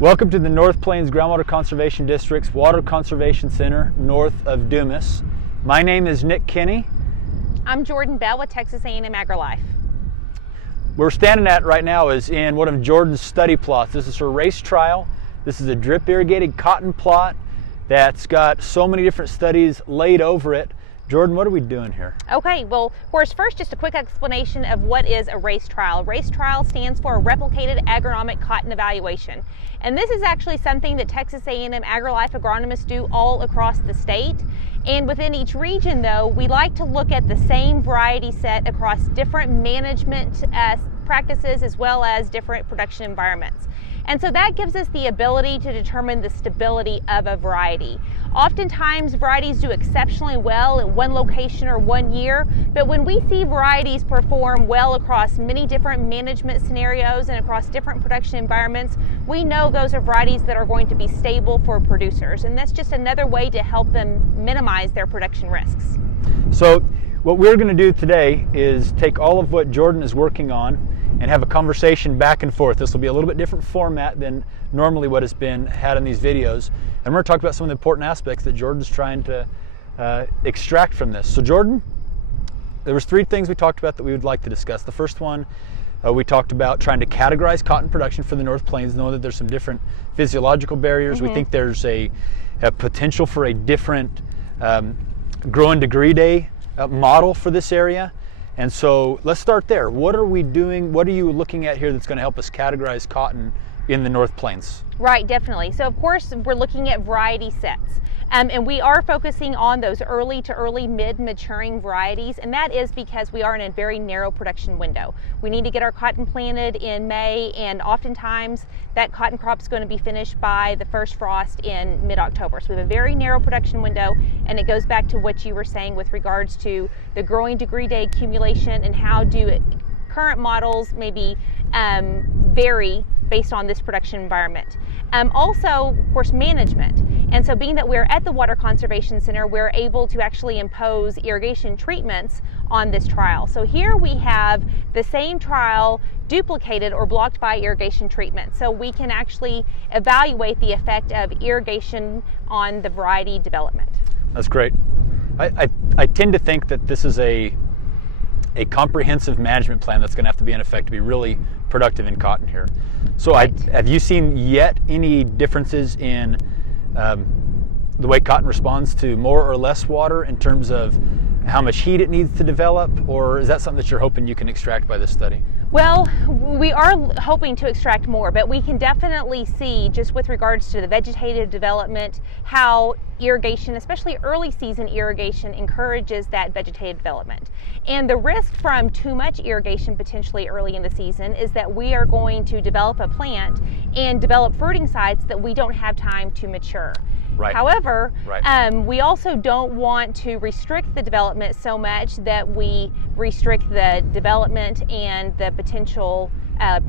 Welcome to the North Plains Groundwater Conservation District's Water Conservation Center north of Dumas. My name is Nich Kenny. I'm Jourdan Bell with Texas A&M AgriLife. Where we're standing at right now is in one of Jourdan's study plots. This is her race trial. This is a drip irrigated cotton plot that's got so many different studies laid over it. Jourdan, what are we doing here? Okay, well, of course, first just a quick explanation of what is a race trial. Race trial stands for Replicated Agronomic Cotton Evaluation. And this is actually something that Texas A&M AgriLife agronomists do all across the state. And within each region, though, we like to look at the same variety set across different management practices as well as different production environments. And so that gives us the ability to determine the stability of a variety. Oftentimes, varieties do exceptionally well in one location or 1 year, but when we see varieties perform well across many different management scenarios and across different production environments, we know those are varieties that are going to be stable for producers, and that's just another way to help them minimize their production risks. So what we're going to do today is take all of what Jourdan is working on and have a conversation back and forth. This will be a little bit different format than normally what has been had in these videos. And we're going to talk about some of the important aspects that Jourdan's trying to extract from this. So Jourdan, there was three things we talked about that we would like to discuss. The first one, we talked about trying to categorize cotton production for the North Plains, knowing that there's some different physiological barriers. We think there's a potential for a different growing degree day model for this area. And so let's start there. What are we doing? What are you looking at here that's going to help us categorize cotton in the North Plains? Right, definitely. So of course we're looking at variety sets. And we are focusing on those early to early mid-maturing varieties, and that is because we are in a very narrow production window. We need to get our cotton planted in May, and oftentimes that cotton crop is going to be finished by the first frost in mid-October. So we have a very narrow production window, and it goes back to what you were saying with regards to the growing degree day accumulation and how do current models maybe vary based on this production environment. Also, of course, management. And so being that we're at the Water Conservation Center, we're able to actually impose irrigation treatments on this trial. So here we have the same trial duplicated or blocked by irrigation treatment. So we can actually evaluate the effect of irrigation on the variety development. That's great. I tend to think that this is a comprehensive management plan that's going to have to be in effect to be really productive in cotton here. So right. Have you seen yet any differences in the way cotton responds to more or less water in terms of how much heat it needs to develop, or is that something that you're hoping you can extract by this study? Well, we are hoping to extract more, but we can definitely see, just with regards to the vegetative development, how irrigation, especially early season irrigation, encourages that vegetative development. And the risk from too much irrigation potentially early in the season is that we are going to develop a plant and develop fruiting sites that we don't have time to mature. Right. However, right. We also don't want to restrict the development so much that we restrict the development and the potential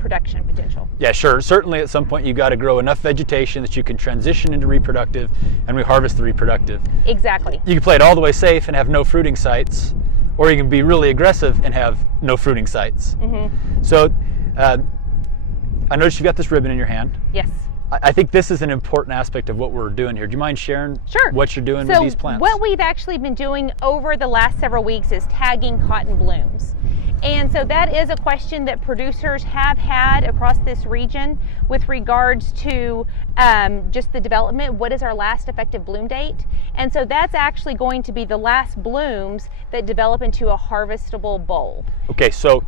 production potential. Yeah, sure. Certainly at some point you got to grow enough vegetation that you can transition into reproductive, and we harvest the reproductive. Exactly. You can play it all the way safe and have no fruiting sites, or you can be really aggressive and have no fruiting sites. Mm-hmm. So I noticed you've got this ribbon in your hand. Yes. I think this is an important aspect of what we're doing here. Do you mind sharing Sure. what you're doing with these plants? What we've actually been doing over the last several weeks is tagging cotton blooms. And so that is a question that producers have had across this region with regards to just the development. What is our last effective bloom date? And so that's actually going to be the last blooms that develop into a harvestable boll. Okay, so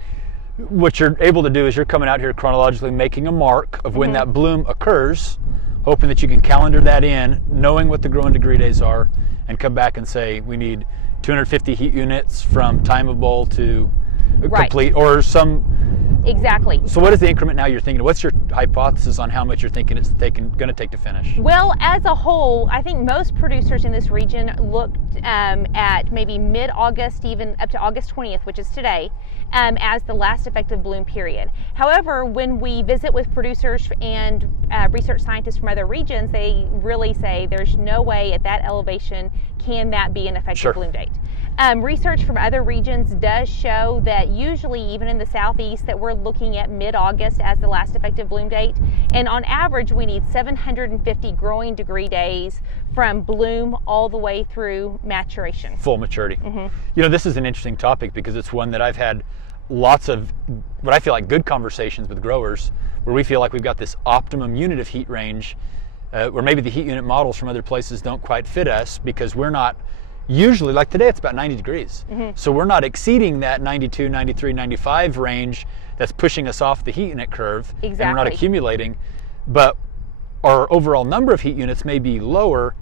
what you're able to do is you're coming out here chronologically making a mark of when that bloom occurs, hoping that you can calendar that in, knowing what the growing degree days are, and come back and say we need 250 heat units from time of boll to complete, or some. Exactly. So what is the increment now you're thinking? What's your hypothesis on how much you're thinking it's going to take to finish? Well, as a whole, I think most producers in this region looked at maybe mid-August, even up to August 20th, which is today, as the last effective bloom period. However, when we visit with producers and research scientists from other regions, they really say there's no way at that elevation can that be an effective bloom date. Research from other regions does show that usually, even in the southeast, that we're looking at mid-August as the last effective bloom date. And on average, we need 750 growing degree days from bloom all the way through maturation. Full maturity. You know, this is an interesting topic because it's one that I've had lots of what I feel like good conversations with growers where we feel like we've got this optimum unit of heat range where maybe the heat unit models from other places don't quite fit us because we're not usually, like today it's about 90 degrees. So we're not exceeding that 92, 93, 95 range that's pushing us off the heat unit curve. And we're not accumulating, but our overall number of heat units may be lower,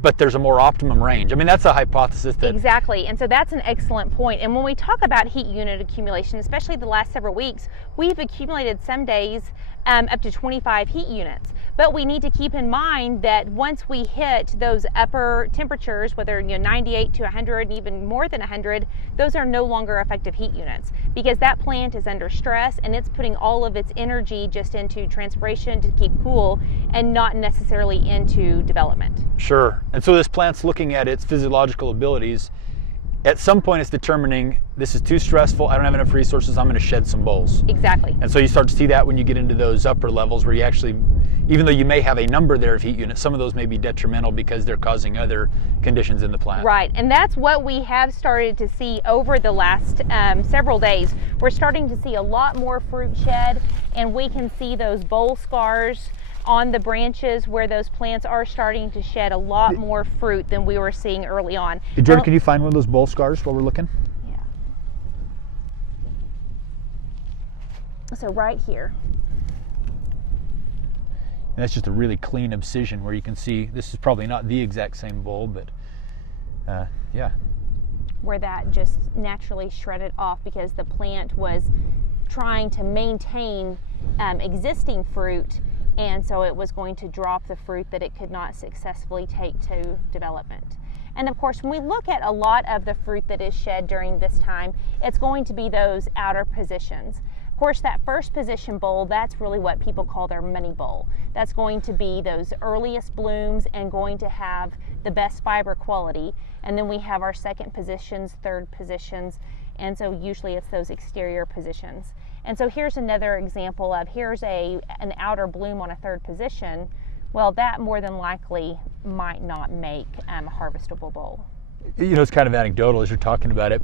but there's a more optimum range. I mean, that's a hypothesis that... Exactly, and so that's an excellent point. And when we talk about heat unit accumulation, especially the last several weeks, we've accumulated some days up to 25 heat units. But we need to keep in mind that once we hit those upper temperatures, whether 98 to 100 and even more than 100, those are no longer effective heat units because that plant is under stress and it's putting all of its energy just into transpiration to keep cool and not necessarily into development. Sure. And so this plant's looking at its physiological abilities. At some point it's determining this is too stressful, I don't have enough resources, I'm going to shed some bolls. Exactly. And so you start to see that when you get into those upper levels where you actually, even though you may have a number there of heat units, some of those may be detrimental because they're causing other conditions in the plant. Right, and that's what we have started to see over the last several days. We're starting to see a lot more fruit shed, and we can see those boll scars on the branches where those plants are starting to shed a lot more fruit than we were seeing early on. Hey, Jourdan, can you find one of those boll scars while we're looking? Yeah. So right here. And that's just a really clean abscission where you can see this is probably not the exact same boll, but yeah. Where that just naturally shredded off because the plant was trying to maintain existing fruit, and so it was going to drop the fruit that it could not successfully take to development. And of course, when we look at a lot of the fruit that is shed during this time, it's going to be those outer positions. Of course, that first position boll, that's really what people call their money boll. That's going to be those earliest blooms and going to have the best fiber quality. And then we have our second positions, third positions, and so usually it's those exterior positions. And so here's another example of here's an outer bloom on a third position. Well, that more than likely might not make a harvestable boll. You know, it's kind of anecdotal as you're talking about it.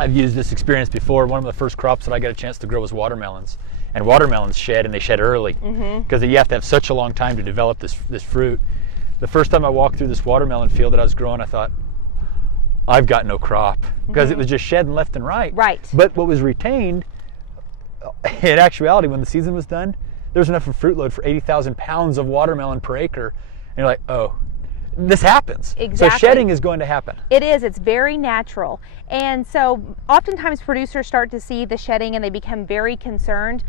I've used this experience before. One of the first crops that I got a chance to grow was watermelons. And watermelons shed, and they shed early because you have to have such a long time to develop this fruit. The first time I walked through this watermelon field that I was growing, I thought, I've got no crop because it was just shedding left and right. Right. But what was retained, in actuality, when the season was done, there was enough of fruit load for 80,000 pounds of watermelon per acre. And you're like, oh, this happens. Exactly. So shedding is going to happen. It is. It's very natural. And so oftentimes producers start to see the shedding and they become very concerned.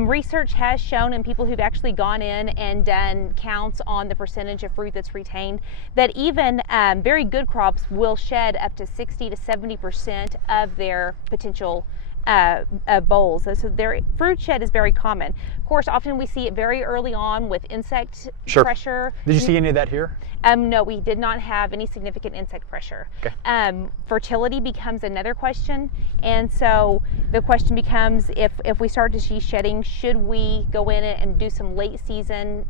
Research has shown, and people who've actually gone in and done counts on the percentage of fruit that's retained, that even very good crops will shed up to 60 to 70% of their potential bolls. So their fruit shed is very common. Of course, often we see it very early on with insect pressure. Did you see any of that here? No, we did not have any significant insect pressure. Okay. Fertility becomes another question, and so the question becomes, if we start to see shedding, should we go in and do some late season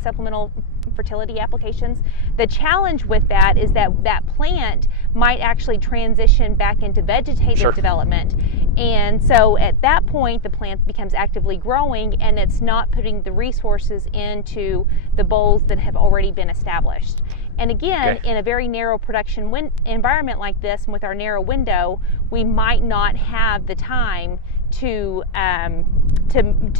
supplemental fertility applications? The challenge with that is that that plant might actually transition back into vegetative development, and so at that point the plant becomes actively growing and it's not putting the resources into the bolls that have already been established. And again, in a very narrow production environment like this, and with our narrow window, we might not have the time to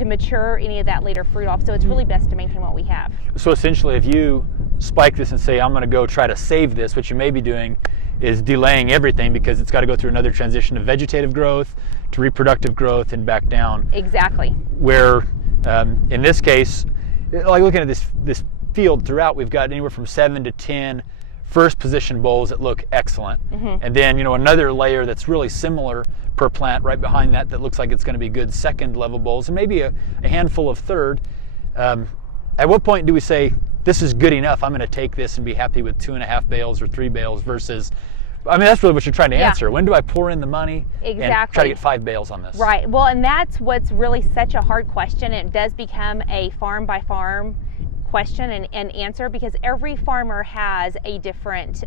mature any of that later fruit off. So it's really best to maintain what we have. So essentially, if you spike this and say, I'm going to go try to save this, what you may be doing is delaying everything because it's got to go through another transition of vegetative growth to reproductive growth and back down. Exactly. Where in this case, like looking at this field throughout, we've got anywhere from 7 to 10 first position bolls that look excellent. And then, another layer that's really similar per plant right behind that looks like it's going to be good second level bolls, and maybe a handful of third. At what point do we say, this is good enough, I'm going to take this and be happy with 2.5 bales or 3 bales versus I mean, that's really what you're trying to answer. When do I pour in the money Exactly. and try to get 5 bales on this? Right. Well, and that's what's really such a hard question. It does become a farm by farm question and answer, because every farmer has a different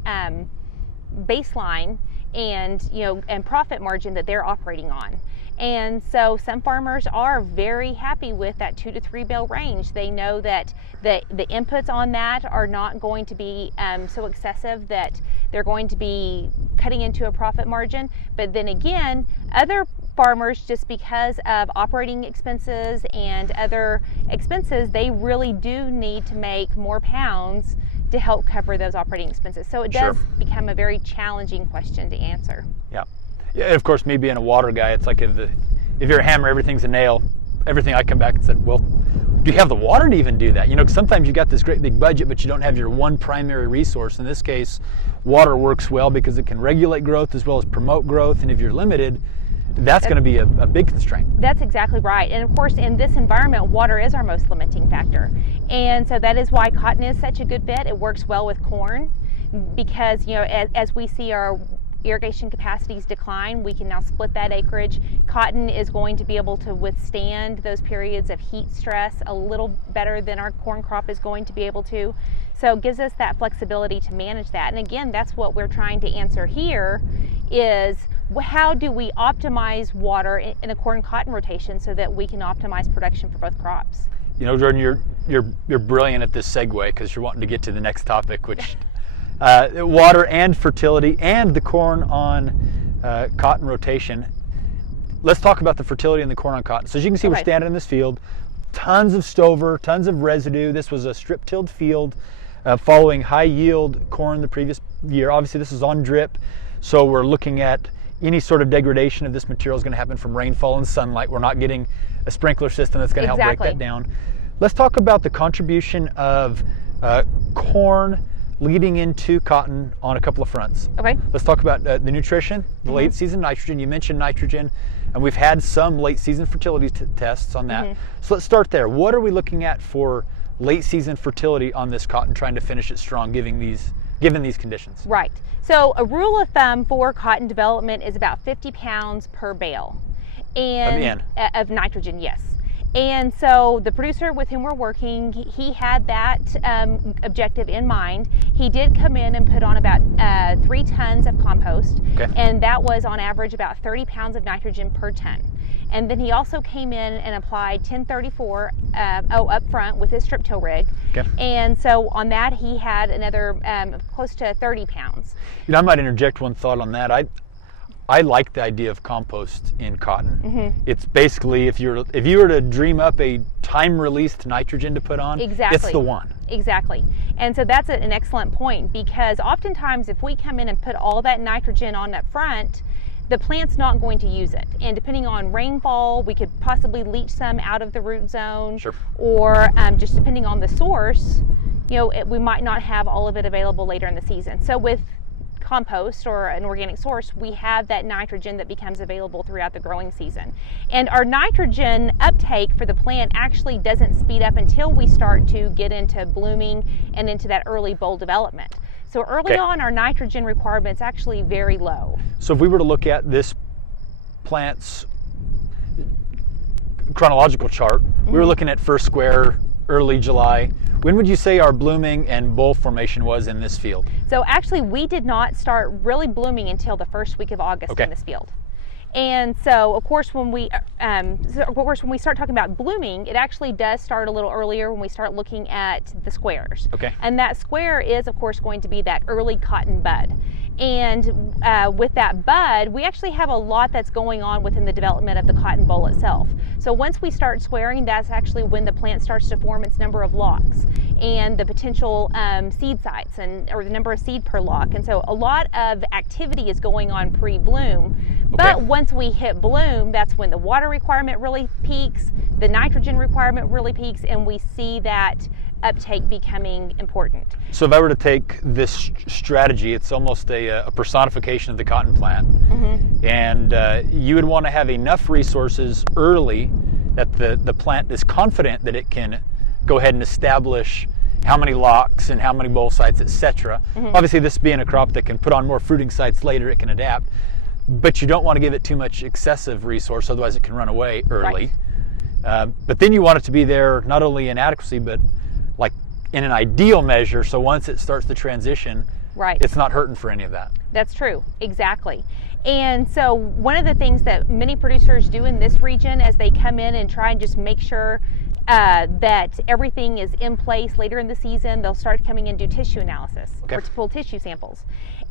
baseline and profit margin that they're operating on. And so some farmers are very happy with that 2 to 3 bale range. They know that the inputs on that are not going to be so excessive that they're going to be cutting into a profit margin. But then again, other farmers, just because of operating expenses and other expenses, they really do need to make more pounds to help cover those operating expenses. So it does become a very challenging question to answer. Yeah. Yeah, of course, me being a water guy, it's like if you're a hammer, everything's a nail. Everything I come back and said, well, do you have the water to even do that? You know, 'cause sometimes you got this great big budget, but you don't have your one primary resource. In this case, water works well because it can regulate growth as well as promote growth. And if you're limited, that's going to be a big constraint. That's exactly right. And of course, in this environment, water is our most limiting factor. And so that is why cotton is such a good fit. It works well with corn because, as we see our irrigation capacities decline, we can now split that acreage. Cotton is going to be able to withstand those periods of heat stress a little better than our corn crop is going to be able to. So it gives us that flexibility to manage that. And again, that's what we're trying to answer here is how do we optimize water in a corn cotton rotation so that we can optimize production for both crops? You know, Jourdan, you're brilliant at this segue because you're wanting to get to the next topic, which water and fertility and the corn on cotton rotation. Let's talk about the fertility and the corn on cotton. So as you can see, we're standing in this field, tons of stover, tons of residue. This was a strip tilled field following high yield corn the previous year. Obviously this is on drip, so we're looking at any sort of degradation of this material is going to happen from rainfall and sunlight. We're not getting a sprinkler system that's going to help break that down. Let's talk about the contribution of corn leading into cotton on a couple of fronts. Okay. Let's talk about the nutrition, the late season nitrogen. You mentioned nitrogen, and we've had some late season fertility tests on that. So let's start there. What are we looking at for late season fertility on this cotton, trying to finish it strong, given these conditions? Right. So a rule of thumb for cotton development is about 50 pounds per bale. And of nitrogen, yes. And so the producer with whom we're working, he had that objective in mind. He did come in and put on about 3 tons of compost, and that was on average about 30 pounds of nitrogen per ton. And then he also came in and applied 1034 up front with his strip till rig. And so on that he had another close to 30 pounds. You know, I might interject one thought on that. I like the idea of compost in cotton. It's basically, if you were to dream up a time-released nitrogen to put on, it's the one. Exactly. And so that's an excellent point, because oftentimes if we come in and put all that nitrogen on up front, the plant's not going to use it. And depending on rainfall, we could possibly leach some out of the root zone, or just depending on the source, we might not have all of it available later in the season. So with compost or an organic source, we have that nitrogen that becomes available throughout the growing season. And our nitrogen uptake for the plant actually doesn't speed up until we start to get into blooming and into that early boll development. So early on, our nitrogen requirement's actually very low. So if we were to look at this plant's chronological chart, we were looking at first square, early July. When would you say our blooming and boll formation was in this field? So actually we did not start really blooming until the first week of August in this field. And so of course when we start talking about blooming, it actually does start a little earlier when we start looking at the squares. And that square is of course going to be that early cotton bud. And with that bud, we actually have a lot that's going on within the development of the cotton boll itself. So once we start squaring, that's actually when the plant starts to form its number of locks and the potential seed sites or the number of seed per lock. And so a lot of activity is going on pre-bloom. But once we hit bloom, that's when the water requirement really peaks, the nitrogen requirement really peaks, and we see that uptake becoming important. So if I were to take this strategy, it's almost a personification of the cotton plant. And you would want to have enough resources early that the plant is confident that it can go ahead and establish how many locks and how many boll sites, etc. Obviously, this being a crop that can put on more fruiting sites later, it can adapt, but you don't want to give it too much excessive resource, otherwise it can run away early. Right. But then you want it to be there not only in adequacy, but like in an ideal measure, so once it starts to transition, right, it's not hurting for any of that. That's true, exactly. And so one of the things that many producers do in this region as they come in and try and just make sure that everything is in place later in the season, they'll start coming in and do tissue analysis, or to pull tissue samples.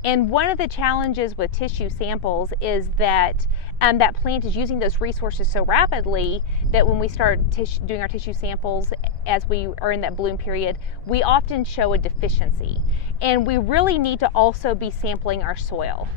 And one of the challenges with tissue samples is that that plant is using those resources so rapidly that when we start doing our tissue samples as we are in that bloom period, we often show a deficiency. And we really need to also be sampling our soil,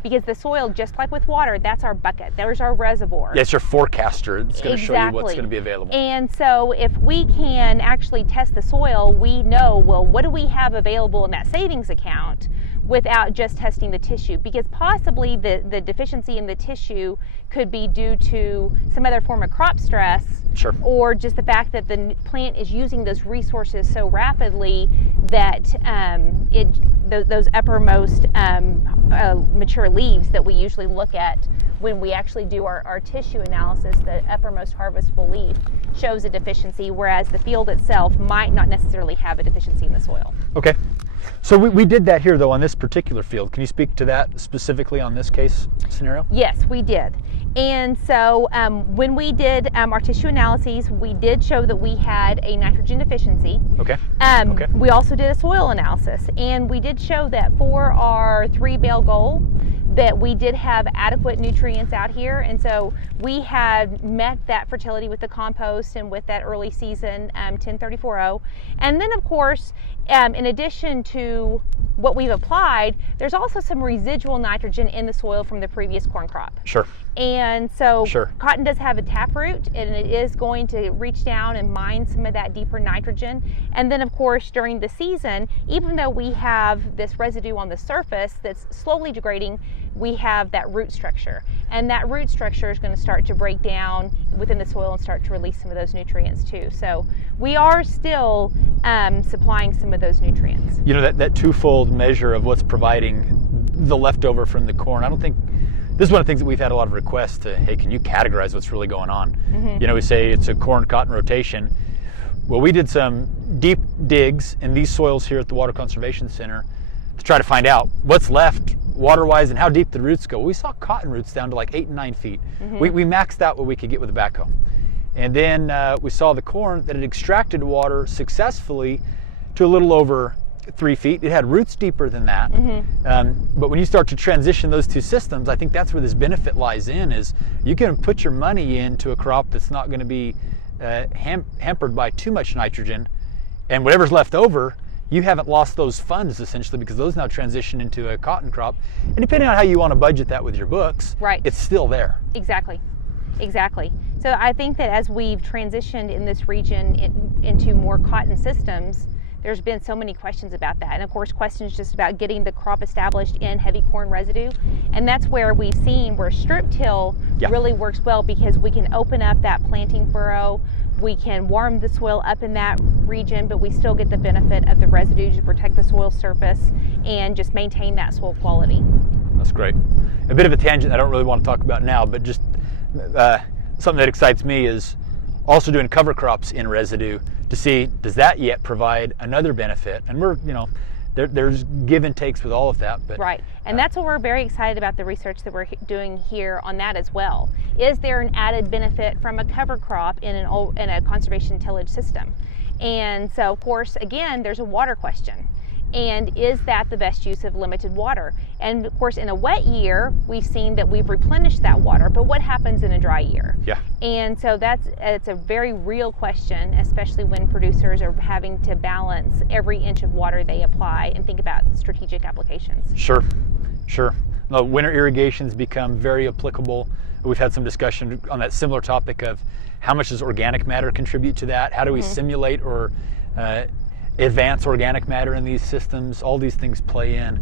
because the soil, just like with water, that's our bucket. There's our reservoir. Yeah, it's your forecaster. It's going to show you what's going to be available. And so if we can actually test the soil, we know, well, what do we have available in that savings account without just testing the tissue? Because possibly the deficiency in the tissue could be due to some other form of crop stress. Sure. Or just the fact that the plant is using those resources so rapidly that those uppermost mature leaves that we usually look at when we actually do our tissue analysis, the uppermost harvestable leaf shows a deficiency, whereas the field itself might not necessarily have a deficiency in the soil. Okay. So we did that here, though, on this particular field. Can you speak to that specifically on this case scenario? Yes, we did. And so when we did our tissue analyses, we did show that we had a nitrogen deficiency. Okay. We also did a soil analysis, and we did show that for our 3-bale goal, that we did have adequate nutrients out here. And so we had met that fertility with the compost and with that early season 1034-0. And then, of course, in addition to what we've applied, there's also some residual nitrogen in the soil from the previous corn crop. Sure. And so Sure. Cotton does have a taproot, and it is going to reach down and mine some of that deeper nitrogen. And then, of course, during the season, even though we have this residue on the surface that's slowly degrading, we have that root structure. And that root structure is going to start to break down within the soil and start to release some of those nutrients too. So we are still supplying some of those nutrients. You know, that twofold measure of what's providing the leftover from the corn, I don't think, this is one of the things that we've had a lot of requests to, hey, can you categorize what's really going on? Mm-hmm. You know, we say it's a corn-cotton rotation. Well, we did some deep digs in these soils here at the Water Conservation Center to try to find out what's left water-wise and how deep the roots go. We saw cotton roots down to like 8 and 9 feet. Mm-hmm. We maxed out what we could get with the backhoe. And then we saw the corn that had extracted water successfully to a little over 3 feet. It had roots deeper than that. Mm-hmm. But when you start to transition those two systems, I think that's where this benefit lies in, is you can put your money into a crop that's not going to be hampered by too much nitrogen, and whatever's left over, you haven't lost those funds essentially, because those now transition into a cotton crop. And depending on how you want to budget that with your books, right, it's still there. Exactly. So I think that as we've transitioned in this region into more cotton systems, there's been so many questions about that. And of course, questions just about getting the crop established in heavy corn residue. And that's where we've seen where strip till really works well, because we can open up that planting furrow, we can warm the soil up in that region, but we still get the benefit of the residue to protect the soil surface and just maintain that soil quality. That's great. A bit of a tangent I don't really want to talk about now, but just something that excites me is also doing cover crops in residue to see, does that yet provide another benefit? And we're, you know, there's give and takes with all of that. But, right, and that's what we're very excited about, the research that we're doing here on that as well. Is there an added benefit from a cover crop in a conservation tillage system? And so, of course, again, there's a water question. And is that the best use of limited water? And of course, in a wet year, we've seen that we've replenished that water, but what happens in a dry year? Yeah. And so it's a very real question, especially when producers are having to balance every inch of water they apply and think about strategic applications. Sure. Now, winter irrigations become very applicable. We've had some discussion on that similar topic of how much does organic matter contribute to that? How do we simulate or advance organic matter in these systems? All these things play in.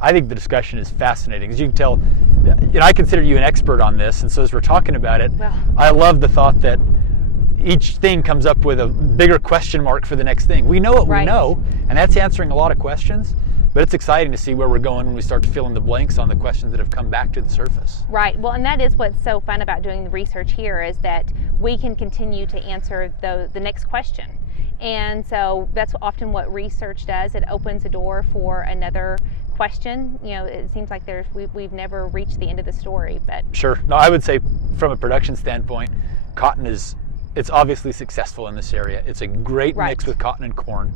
I think the discussion is fascinating. As you can tell, you know, I consider you an expert on this, and so as we're talking about it, I love the thought that each thing comes up with a bigger question mark for the next thing. We know what we know, and that's answering a lot of questions, but it's exciting to see where we're going when we start to fill in the blanks on the questions that have come back to the surface. Right. Well, and that is what's so fun about doing the research here, is that we can continue to answer the next question. And so that's often what research does. It opens a door for another question. You know, it seems like we've never reached the end of the story, but sure. No, I would say from a production standpoint, cotton it's obviously successful in this area. It's a great mix with cotton and corn.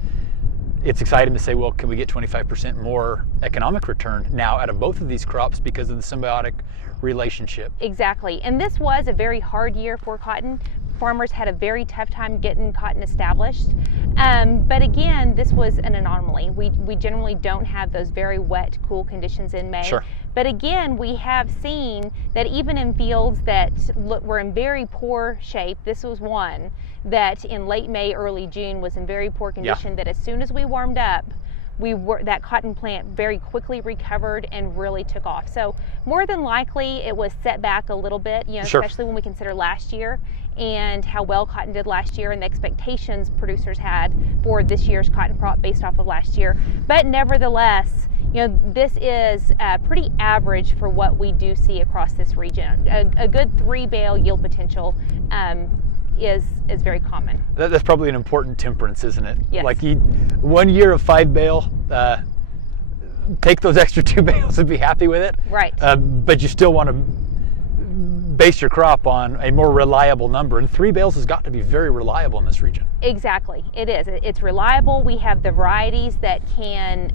It's exciting to say, well, can we get 25% more economic return now out of both of these crops because of the symbiotic relationship? Exactly. And this was a very hard year for cotton. Farmers had a very tough time getting cotton established. But again, this was an anomaly. We generally don't have those very wet, cool conditions in May. Sure. But again, we have seen that even in fields that were in very poor shape, this was one that in late May, early June was in very poor condition, that as soon as we warmed up, that cotton plant very quickly recovered and really took off. So more than likely it was set back a little bit, you know, especially when we consider last year and how well cotton did last year and the expectations producers had for this year's cotton crop based off of last year. But nevertheless, you know, this is pretty average for what we do see across this region. A good 3 bale yield potential is very common. That's probably an important temperance, isn't it? Yes. Like 1 year of 5 bale, take those extra 2 bales and be happy with it. Right. But you still want to base your crop on a more reliable number, and 3 bales has got to be very reliable in this region. Exactly, it is. It's reliable. We have the varieties that can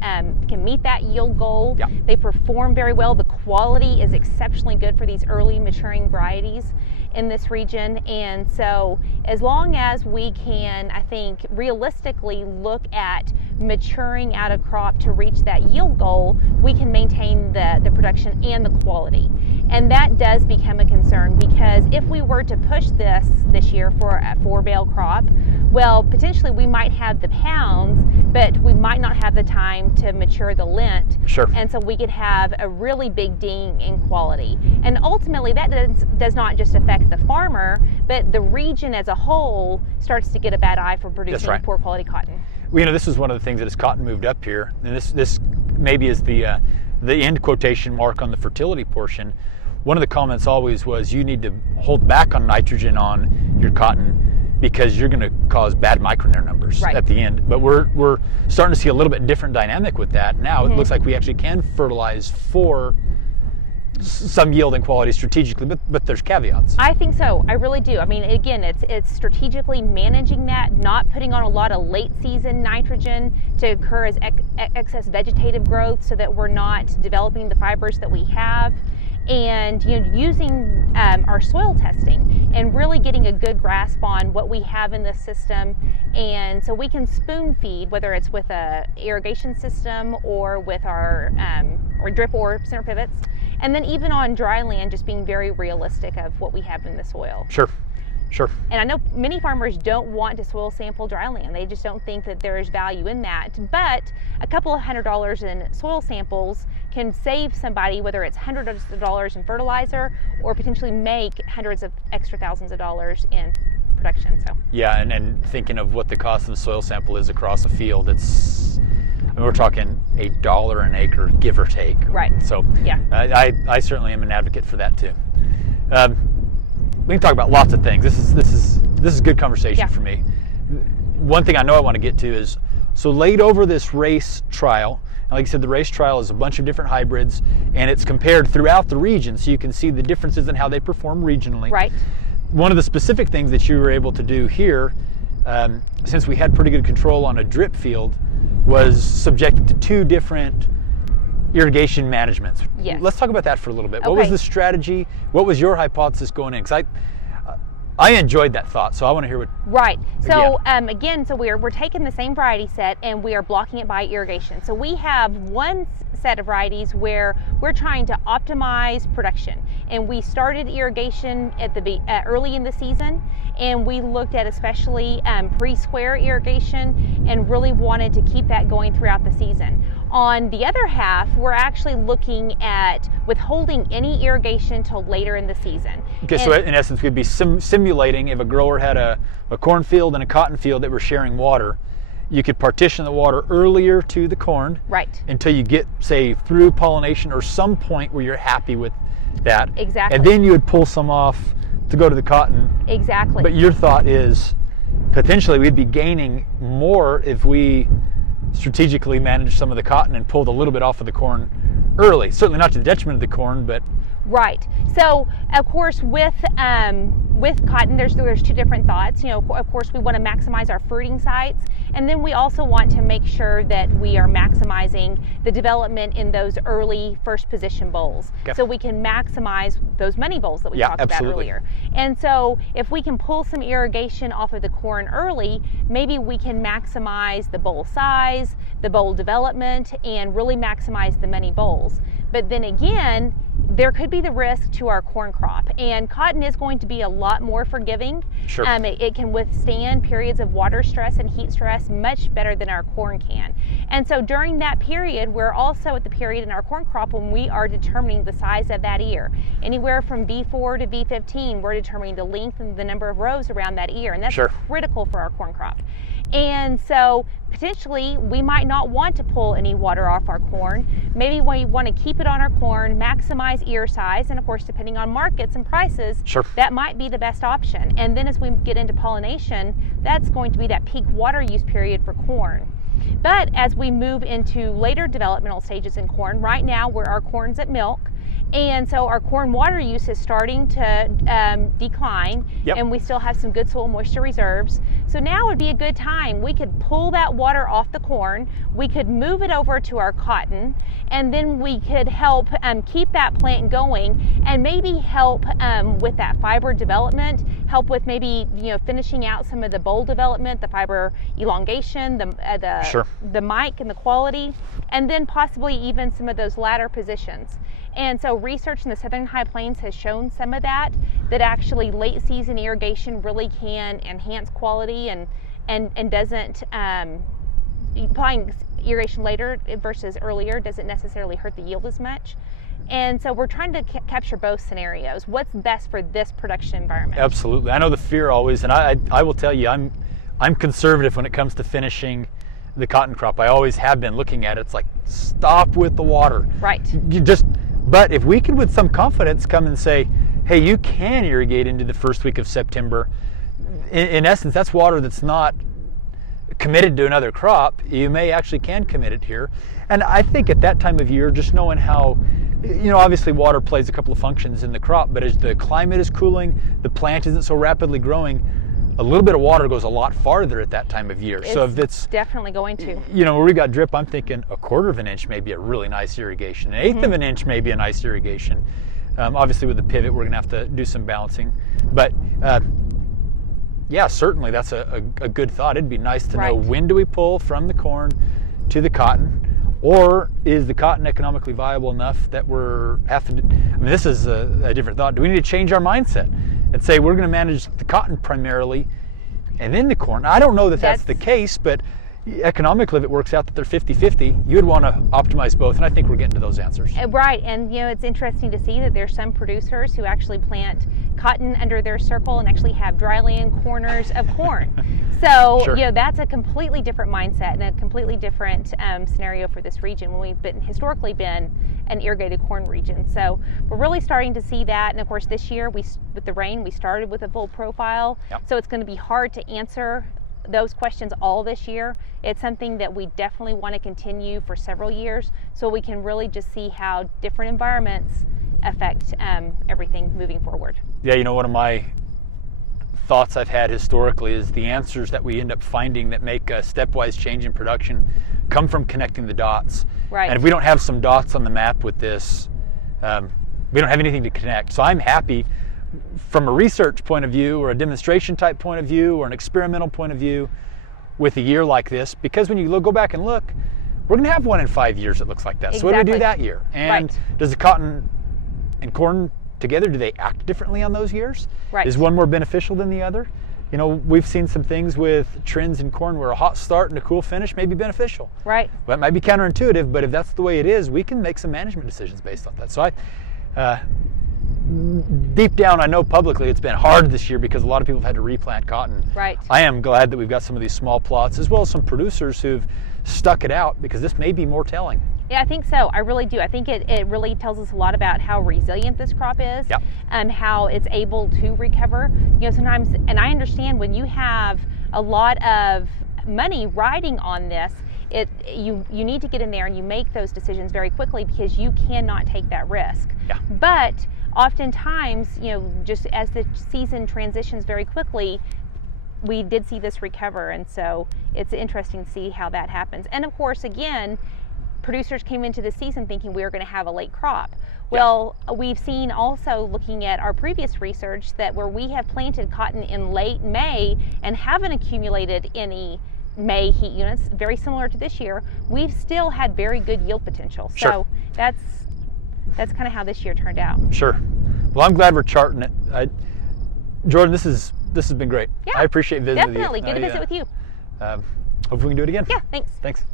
meet that yield goal. Yeah. They perform very well. The quality is exceptionally good for these early maturing varieties in this region, and so as long as we can, I think, realistically look at maturing out a crop to reach that yield goal, we can maintain the production and the quality. And that does become a concern, because if we were to push this year for a 4 bale crop, well, potentially we might have the pounds, but we might not have the time to mature the lint. Sure. And so we could have a really big ding in quality. And ultimately that does not just affect the farmer, but the region as a whole starts to get a bad eye for producing poor quality cotton. Well, you know, this is one of the things that as cotton moved up here, and this maybe is the end quotation mark on the fertility portion. One of the comments always was, you need to hold back on nitrogen on your cotton because you're going to cause bad micronutrient numbers at the end. But we're starting to see a little bit different dynamic with that. Now it looks like we actually can fertilize for some yield and quality strategically, but there's caveats. I think so. I really do. I mean, again, it's strategically managing that, not putting on a lot of late season nitrogen to occur as excess vegetative growth, so that we're not developing the fibers that we have. And using our soil testing and really getting a good grasp on what we have in the system, and so we can spoon feed, whether it's with a irrigation system or with our or drip or center pivots, and then even on dry land, just being very realistic of what we have in the soil. Sure. And I know many farmers don't want to soil sample dry land. They just don't think that there's value in that. But a couple of $100 in soil samples can save somebody, whether it's hundreds of dollars in fertilizer or potentially make hundreds of extra thousands of dollars in production. So yeah, and thinking of what the cost of the soil sample is across a field, we're talking $1 an acre, give or take. Right. So yeah, I certainly am an advocate for that too. We can talk about lots of things. This is good conversation for me. One thing I know I want to get to is, so laid over this race trial, and like I said, the race trial is a bunch of different hybrids, and it's compared throughout the region, so you can see the differences in how they perform regionally. Right. One of the specific things that you were able to do here, since we had pretty good control on a drip field, was subjected to 2 different irrigation managements. Yes. Let's talk about that for a little bit. Okay. What was the strategy? What was your hypothesis going in? Because I enjoyed that thought, so I want to hear what. Right. So again, so we're taking the same variety set and we are blocking it by irrigation. So we have one set of varieties where we're trying to optimize production, and we started irrigation at the early in the season, and we looked at especially pre-square irrigation and really wanted to keep that going throughout the season. On the other half, we're actually looking at withholding any irrigation till later in the season. Okay, so in essence, we'd be simulating if a grower had a cornfield and a cotton field that were sharing water. You could partition the water earlier to the corn, right, until you get, say, through pollination or some point where you're happy with that. Exactly. And then you would pull some off to go to the cotton. Exactly. But your thought is potentially we'd be gaining more if we strategically managed some of the cotton and pulled a little bit off of the corn early. Certainly not to the detriment of the corn, but right. So of course with cotton, there's two different thoughts. Of course we want to maximize our fruiting sites, and then we also want to make sure that we are maximizing the development in those early first position bolls. Okay. So we can maximize those money bolls that we talked about earlier. And so if we can pull some irrigation off of the corn early, maybe we can maximize the boll size, the boll development, and really maximize the money bolls. But then again, there could be the risk to our corn crop, and cotton is going to be a lot more forgiving. Sure. It can withstand periods of water stress and heat stress much better than our corn can. And so during that period, we're also at the period in our corn crop when we are determining the size of that ear. Anywhere from V4 to V15, we're determining the length and the number of rows around that ear, and that's Sure. critical for our corn crop. And so potentially we might not want to pull any water off our corn. Maybe we want to keep it on our corn, maximize ear size, and of course depending on markets and prices, Sure. that might be the best option. And then as we get into pollination, that's going to be that peak water use period for corn. But as we move into later developmental stages in corn, right now where our corn's at milk, and so our corn water use is starting to decline, Yep. and we still have some good soil moisture reserves. So now would be a good time. We could pull that water off the corn, we could move it over to our cotton, and then we could help keep that plant going, and maybe help with that fiber development, help with maybe finishing out some of the boll development, the fiber elongation, Sure. the mic and the quality, and then possibly even some of those latter positions. And so research in the Southern High Plains has shown some of that actually late season irrigation really can enhance quality and doesn't, applying irrigation later versus earlier doesn't necessarily hurt the yield as much. And so we're trying to capture both scenarios. What's best for this production environment? Absolutely. I know the fear always, and I will tell you, I'm conservative when it comes to finishing the cotton crop. I always have been looking at it. It's like, stop with the water. Right. But if we could with some confidence come and say, hey, you can irrigate into the first week of September, in essence, that's water that's not committed to another crop. You may actually can commit it here. And I think at that time of year, just knowing how, obviously water plays a couple of functions in the crop, but as the climate is cooling, the plant isn't so rapidly growing, a little bit of water goes a lot farther at that time of year. So if it's definitely going to. Where we got drip, I'm thinking 1/4 of an inch may be a really nice irrigation. 1/8 of an inch may be a nice irrigation. Obviously with the pivot, we're gonna have to do some balancing. But yeah, certainly that's a good thought. It'd be nice to know, when do we pull from the corn to the cotton? Or is the cotton economically viable enough that we're having to, this is a different thought. Do we need to change our mindset and say we're going to manage the cotton primarily and then the corn? I don't know that that's the case, but economically, if it works out that they're 50-50, you would want to optimize both, and I think we're getting to those answers. Right, and it's interesting to see that there's some producers who actually plant cotton under their circle and actually have dryland corners of corn. So Sure. That's a completely different mindset and a completely different scenario for this region when we've historically been an irrigated corn region. So we're really starting to see that, and of course this year with the rain we started with a full profile. Yep. So it's going to be hard to answer those questions all this year. It's something that we definitely want to continue for several years so we can really just see how different environments affect everything moving forward. Yeah, one of my thoughts I've had historically is the answers that we end up finding that make a stepwise change in production come from connecting the dots. Right. And if we don't have some dots on the map with this, we don't have anything to connect. So I'm happy from a research point of view or a demonstration type point of view or an experimental point of view with a year like this, because when you go back and look, we're going to have 1 in 5 years that looks like that. So what do we do that year? And does the cotton and corn together, do they act differently on those years? Right. Is one more beneficial than the other? you know, we've seen some things with trends in corn where a hot start and a cool finish may be beneficial. Right. That might be counterintuitive, but if that's the way it is, we can make some management decisions based on that. So deep down, I know publicly it's been hard this year because a lot of people have had to replant cotton. Right. I am glad that we've got some of these small plots, as well as some producers who've stuck it out, because this may be more telling. Yeah, I think so. I really do. I think it really tells us a lot about how resilient this crop is, Yep. and how it's able to recover. You know, sometimes, and I understand when you have a lot of money riding on this, you need to get in there and you make those decisions very quickly, because you cannot take that risk. Yeah. But oftentimes, you know, just as the season transitions very quickly, we did see this recover, and so it's interesting to see how that happens. And of course, again, producers came into the season thinking we were going to have a late crop. Well, we've seen also, looking at our previous research, that where we have planted cotton in late May and haven't accumulated any May heat units, very similar to this year, we've still had very good yield potential. Sure. So that's kind of how this year turned out. Sure. Well, I'm glad we're charting it. Jourdan, this has been great. Yeah, I appreciate visiting definitely. with you. Good to visit with you. Hopefully we can do it again. Yeah, thanks. Thanks.